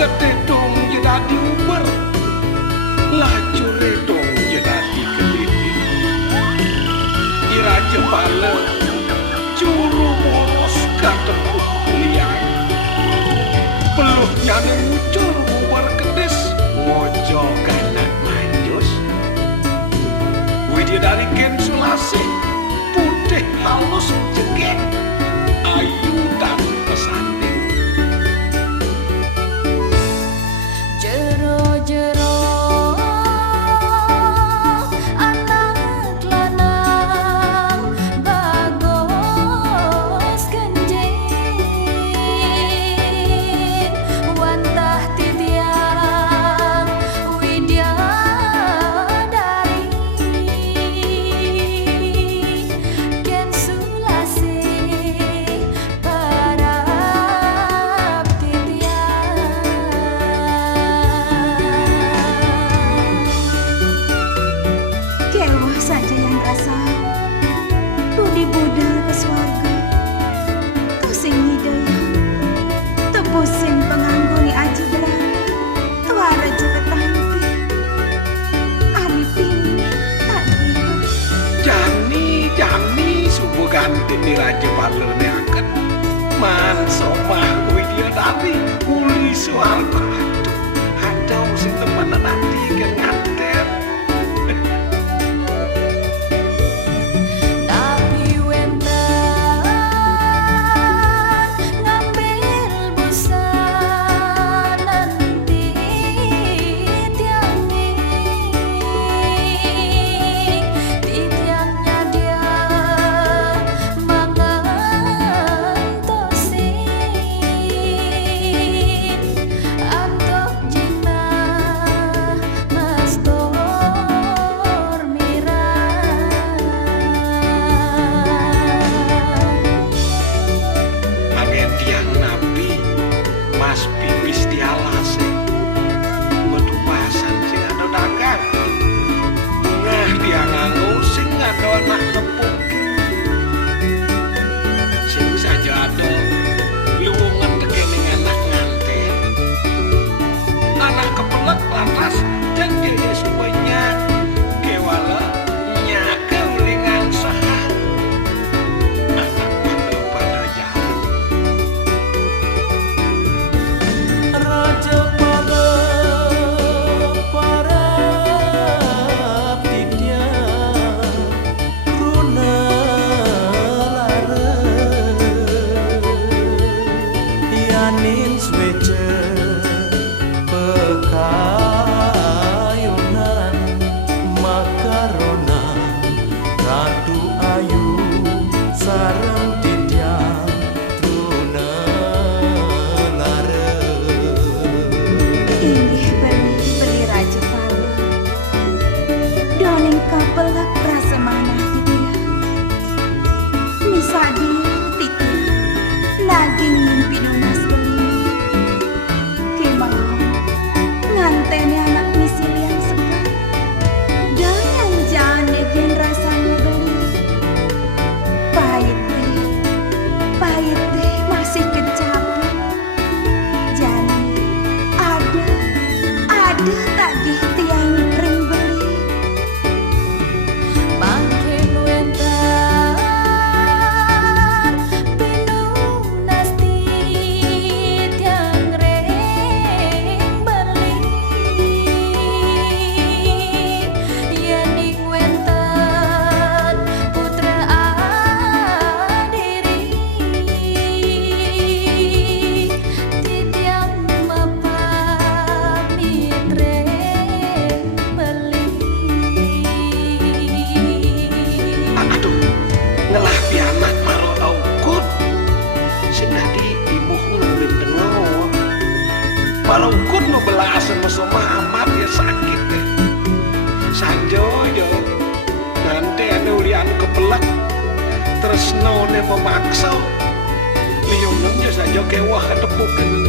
gede dong jadi uber, lacure dong jadi keliti. Di Raja Bala curu moros katepuk liang, peluh nyane ngucur bubar kedes ngojo kanak manjus. Widya dari Ken Sulasi putih halus jegek ayu dan pesantren. Jero-jero anak lanang bagos kenjen wantah titiang widya dari Ken Sulasi parap titiang. Kewah saja yang rasa budi budal ke swarga tusing hidayah tebusin pengangguni aji berani tuara juga tampi arifin tak gitu. Jani subuh ganti di Raja Bala neaken man somah Widya dari kuli suarga ada sing teman nanti kan nganter. Tapi wentan ngambil busa nanti tiangnya dia mangantosin antok jina mas tor mirah. Angen tiang nabi mas pipis dialase metu pasan sing ada dagang bungah dia nganggo sing ada anak tepung sing saja ada luwungan tekening anak nganten anak kepelek lantas dan dia semuanya kewala nyake ulingan sahan anak pada jalan. Raja Bala parap titiang runa lara yanin swece pekayunan makarona ratu ayu sareng titiang runa lara. Inggih beli Raja Bala doning kapelak prasemana dia misadi titi lagi ngimpi nunas beli kemau nganteni anak misil yang sebar dan jane gen rasanya beli pahit teh masih kecapi jani ada tagih tiang ring beli Makin wentan pinunasti tiang reng beli yening wentan putra adiri titiang mapan mitre beli. Aduh, ngelah pianak maro aukut sing dadi imuhun benten ngono. Kalau ukut no belasan mesoma amat ya sakit deh. Sanjoyo nanti ane ulian kepelek terus none memaksa liyungan saja kewah ketepukan